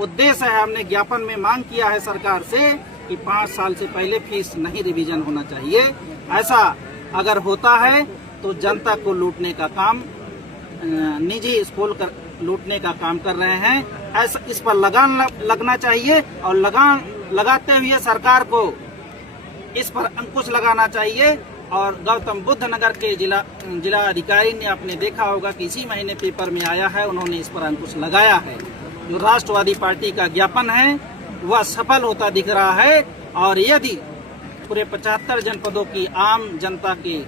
उद्देश्य है, हमने ज्ञापन में मांग किया है सरकार से कि 5 साल से पहले फीस नहीं रिवीजन होना चाहिए। ऐसा अगर होता है तो जनता को लूटने का काम, निजी स्कूल लूटने का काम कर रहे हैं। ऐसा इस पर लगान लगना चाहिए और लगान लगाते हुए सरकार को इस पर अंकुश लगाना चाहिए। और गौतम बुद्ध नगर के जिला अधिकारी ने आपने देखा होगा कि इसी महीने पेपर में आया है, उन्होंने इस पर अंकुश लगाया है। जो राष्ट्रवादी पार्टी का ज्ञापन है वह सफल होता दिख रहा है। और यदि पूरे 75 जनपदों की आम जनता के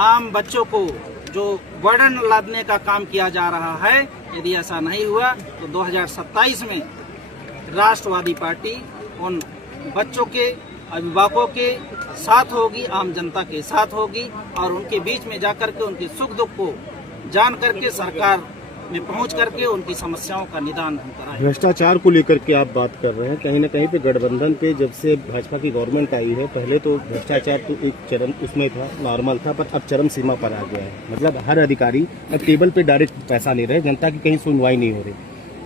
आम बच्चों को जो बर्डन लादने का काम किया जा रहा है, यदि ऐसा नहीं हुआ तो 2027 में राष्ट्रवादी पार्टी उन बच्चों के अभिभावकों के साथ होगी, आम जनता के साथ होगी और उनके बीच में जाकर के उनके सुख दुख को जान करके सरकार में पहुंच करके उनकी समस्याओं का निदान हम कराएं। भ्रष्टाचार को लेकर के आप बात कर रहे हैं, कहीं न कहीं पे गठबंधन पे जब से भाजपा की गवर्नमेंट आई है, पहले तो भ्रष्टाचार तो एक चरम उसमें था, नॉर्मल था, पर अब चरम सीमा पर आ गया है। मतलब हर अधिकारी अब टेबल पे डायरेक्ट पैसा ले रहे, जनता की कहीं सुनवाई नहीं हो रही।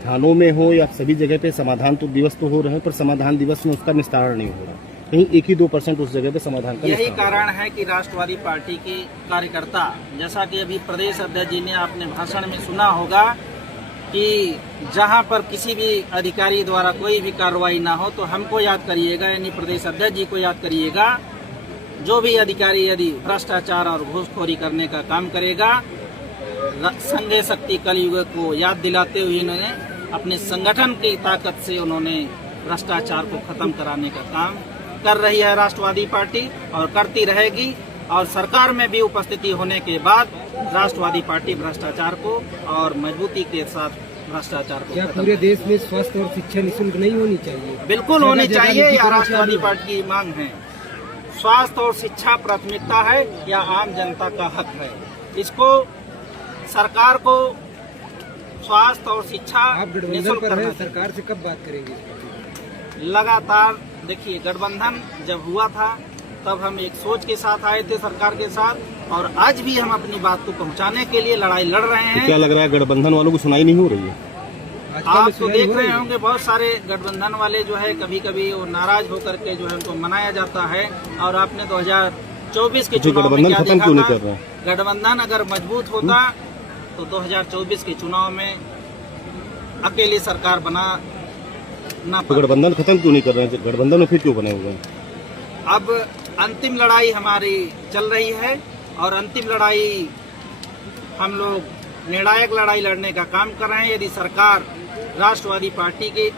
थानों में हो या सभी जगह पे समाधान तो दिवस तो हो रहे हैं, पर समाधान दिवस में उसका निस्तारण नहीं हो रहा। कहीं 1 ही 2% उस जगह पे समाधान का यही कारण है कि राष्ट्रवादी पार्टी के कार्यकर्ता, जैसा कि अभी प्रदेश अध्यक्ष जी ने अपने भाषण में सुना होगा कि जहां पर किसी भी अधिकारी द्वारा कोई भी कार्रवाई ना हो तो हमको याद करिएगा, यानी प्रदेश अध्यक्ष जी को याद करिएगा। जो भी अधिकारी यदि भ्रष्टाचार और घूसखोरी करने का काम करेगा, संघ शक्ति कलयुग को याद दिलाते हुए उन्होंने अपने संगठन की ताकत से उन्होंने भ्रष्टाचार को खत्म कराने का काम कर रही है राष्ट्रवादी पार्टी और करती रहेगी। और सरकार में भी उपस्थिति होने के बाद राष्ट्रवादी पार्टी भ्रष्टाचार को और मजबूती के साथ भ्रष्टाचार को। क्या पूरे देश में स्वास्थ्य और शिक्षा निःशुल्क नहीं होनी चाहिए? बिल्कुल होनी चाहिए, यह राष्ट्रवादी पार्टी की मांग है। स्वास्थ्य और शिक्षा प्राथमिकता है या आम जनता का हक है? इसको सरकार को स्वास्थ्य और शिक्षा आप गठबंधन पर हैं, सरकार से कब बात करेंगे? लगातार देखिए, गठबंधन जब हुआ था तब हम एक सोच के साथ आए थे सरकार के साथ, और आज भी हम अपनी बात को पहुंचाने के लिए लड़ाई लड़ रहे हैं। तो क्या लग रहा है गठबंधन वालों को सुनाई नहीं हो रही है? आप तो देख रहे होंगे बहुत सारे गठबंधन वाले जो है कभी कभी वो नाराज होकर के जो है उनको मनाया जाता है। और आपने 2024 के चुनाव में क्या देखा था? गठबंधन अगर मजबूत होता तो 2024 के चुनाव में अकेली सरकार बना ना। तो गठबंधन खत्म क्यों नहीं कर रहे हैं? गठबंधन में फिर क्यों बने हुए हैं? अब अंतिम लड़ाई हमारी चल रही है और अंतिम लड़ाई हम लोग निर्णायक लड़ाई लड़ने का काम कर रहे हैं। यदि सरकार राष्ट्रवादी पार्टी के